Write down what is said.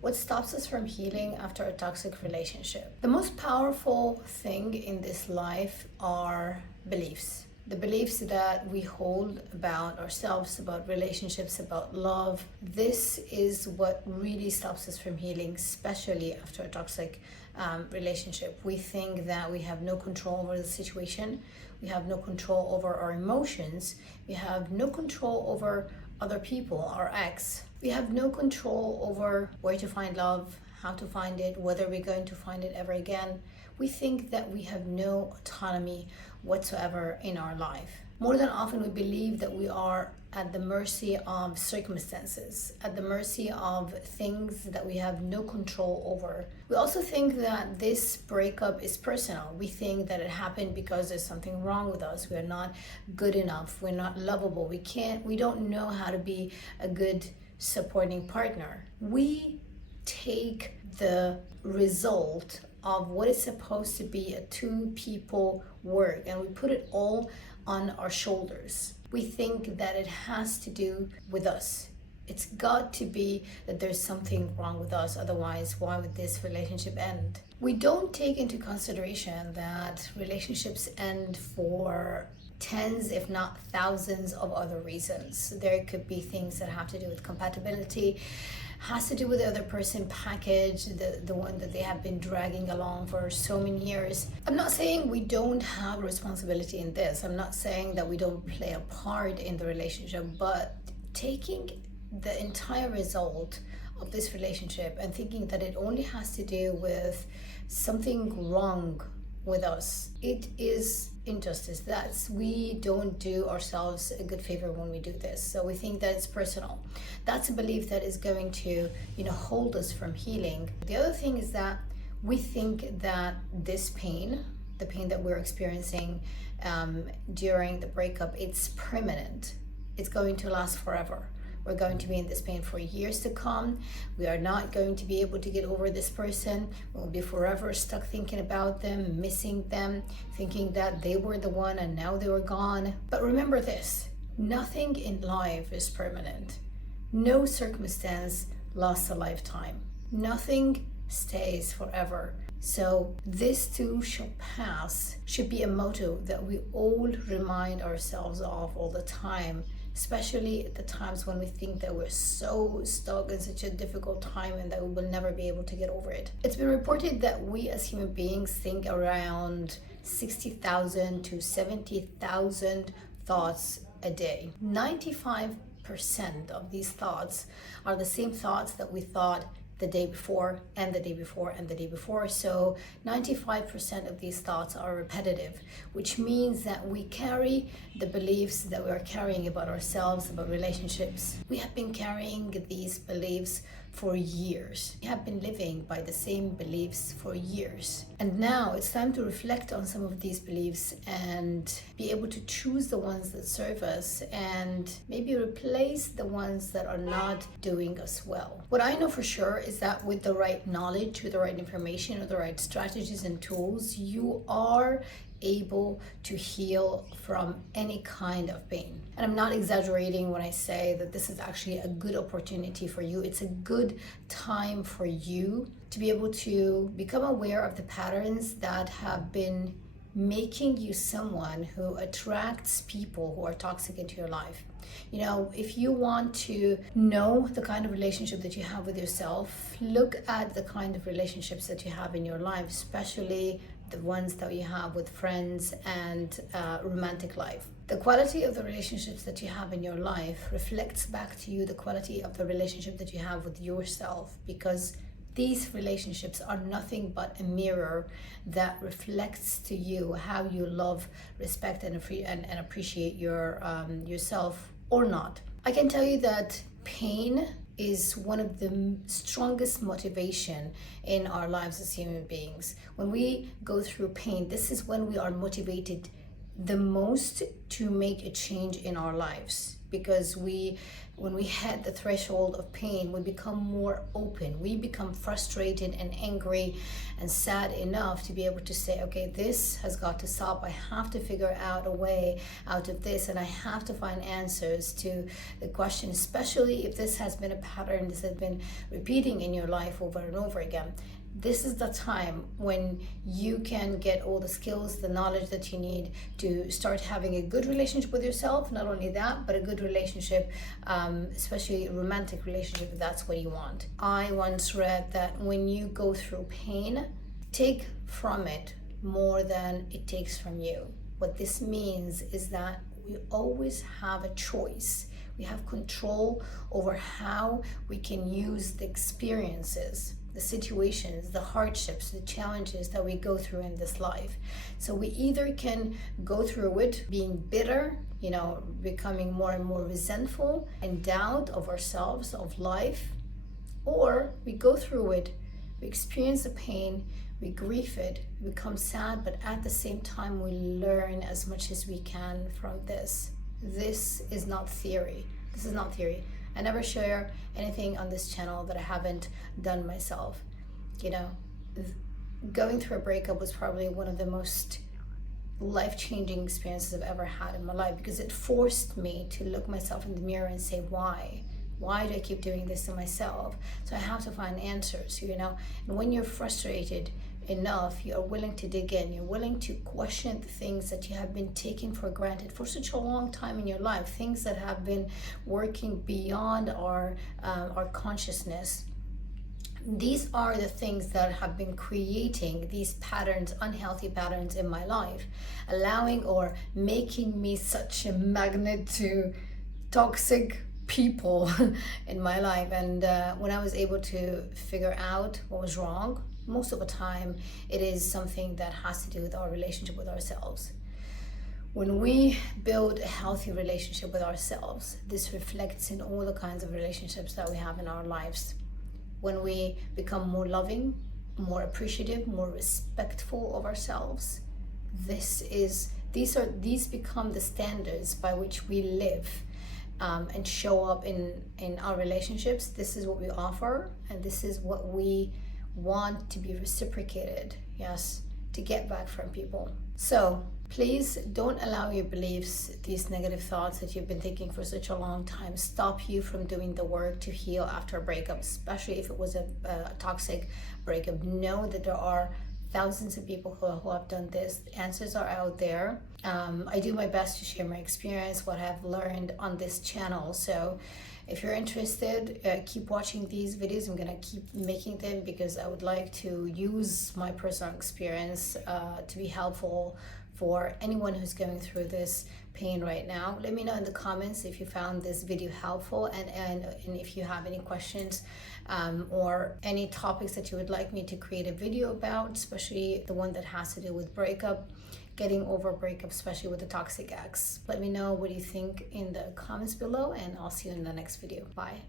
What stops us from healing after a toxic relationship? The most powerful thing in this life are beliefs. The beliefs that we hold about ourselves, about relationships, about love. This is what really stops us from healing, especially after a toxic relationship. We think that we have no control over the situation. We have no control over our emotions. We have no control over other people, our ex. We have no control over where to find love, how to find it, whether we're going to find it ever again. We think that we have no autonomy whatsoever in our life. More than often, we believe that we are at the mercy of circumstances, at the mercy of things that we have no control over. We also think that this breakup is personal. We think that it happened because there's something wrong with us. We're not good enough. We're not lovable. We don't know how to be a good supporting partner. We take the result of what is supposed to be a two people work and we put it all on our shoulders. We think that it has to do with us. It's got to be that there's something wrong with us, otherwise why would this relationship end? We don't take into consideration that relationships end for tens, if not thousands of other reasons. There could be things that have to do with compatibility, has to do with the other person package, the one that they have been dragging along for so many years. I'm not saying we don't have responsibility in this. I'm not saying that we don't play a part in the relationship, but taking the entire result of this relationship and thinking that it only has to do with something wrong with us, it is injustice. We don't do ourselves a good favor when we do this. So we think that it's personal. That's a belief that is going to hold us from healing. The other thing is that we think that this pain, the pain that we're experiencing during the breakup, it's permanent. It's going to last forever. We're going to be in this pain for years to come. We are not going to be able to get over this person. We'll be forever stuck thinking about them, missing them, thinking that they were the one and now they were gone. But remember this, nothing in life is permanent. No circumstance lasts a lifetime. Nothing stays forever. So this too shall pass should be a motto that we all remind ourselves of all the time, especially at the times when we think that we're so stuck in such a difficult time and that we will never be able to get over it. It's been reported that we as human beings think around 60,000 to 70,000 thoughts a day. 95% of these thoughts are the same thoughts that we thought the day before and the day before and the day before. So 95% of these thoughts are repetitive, which means that we carry the beliefs that we are carrying about ourselves, about relationships. We have been carrying these beliefs for years. We have been living by the same beliefs for years. And now it's time to reflect on some of these beliefs and be able to choose the ones that serve us and maybe replace the ones that are not doing us well. What I know for sure is that with the right knowledge, with the right information, with the right strategies and tools, you are able to heal from any kind of pain. And I'm not exaggerating when I say that this is actually a good opportunity for you. It's a good time for you to be able to become aware of the patterns that have been making you someone who attracts people who are toxic into your life. If you want to know the kind of relationship that you have with yourself, look at the kind of relationships that you have in your life, especially the ones that you have with friends and romantic life. The quality of the relationships that you have in your life reflects back to you the quality of the relationship that you have with yourself, because these relationships are nothing but a mirror that reflects to you how you love, respect, and appreciate yourself or not. I can tell you that pain is one of the strongest motivation in our lives as human beings. When we go through pain, this is when we are motivated the most to make a change in our lives. because when we hit the threshold of pain, we become more open. We become frustrated and angry and sad enough to be able to say, okay, this has got to stop. I have to figure out a way out of this, and I have to find answers to the question, especially if this has been a pattern, this has been repeating in your life over and over again. This is the time when you can get all the skills, the knowledge that you need to start having a good relationship with yourself. Not only that, but a good relationship, especially a romantic relationship, if that's what you want. I once read that when you go through pain, take from it more than it takes from you. What this means is that we always have a choice. We have control over how we can use the experiences, the situations, the hardships, the challenges that we go through in this life. So we either can go through it being bitter, becoming more and more resentful and doubt of ourselves, of life, or we go through it, we experience the pain, we grieve it, we become sad, but at the same time we learn as much as we can from this. This is not theory. This is not theory. I never share anything on this channel that I haven't done myself. Going through a breakup was probably one of the most life-changing experiences I've ever had in my life, because it forced me to look myself in the mirror and say, why? Why do I keep doing this to myself? So I have to find answers, And when you're frustrated enough, you are willing to dig in, you're willing to question the things that you have been taking for granted for such a long time in your life, things that have been working beyond our consciousness. These are the things that have been creating these patterns, unhealthy patterns in my life, allowing or making me such a magnet to toxic people in my life. And when I was able to figure out what was wrong, most of the time it is something that has to do with our relationship with ourselves. When we build a healthy relationship with ourselves, this reflects in all the kinds of relationships that we have in our lives. When we become more loving, more appreciative, more respectful of ourselves, these become the standards by which we live and show up in our relationships. This is what we offer, and this is what we want to be reciprocated, yes, to get back from people. So please don't allow your beliefs, these negative thoughts that you've been thinking for such a long time, stop you from doing the work to heal after a breakup, especially if it was a toxic breakup. Know that there are thousands of people who have done this. The answers are out there. I do my best to share my experience, what I've learned on this channel. So if you're interested, keep watching these videos. I'm gonna keep making them because I would like to use my personal experience to be helpful for anyone who's going through this pain right now. Let me know in the comments if you found this video helpful, and if you have any questions or any topics that you would like me to create a video about, especially the one that has to do with breakup, getting over breakup, especially with the toxic ex. Let me know what you think in the comments below, and I'll see you in the next video. Bye.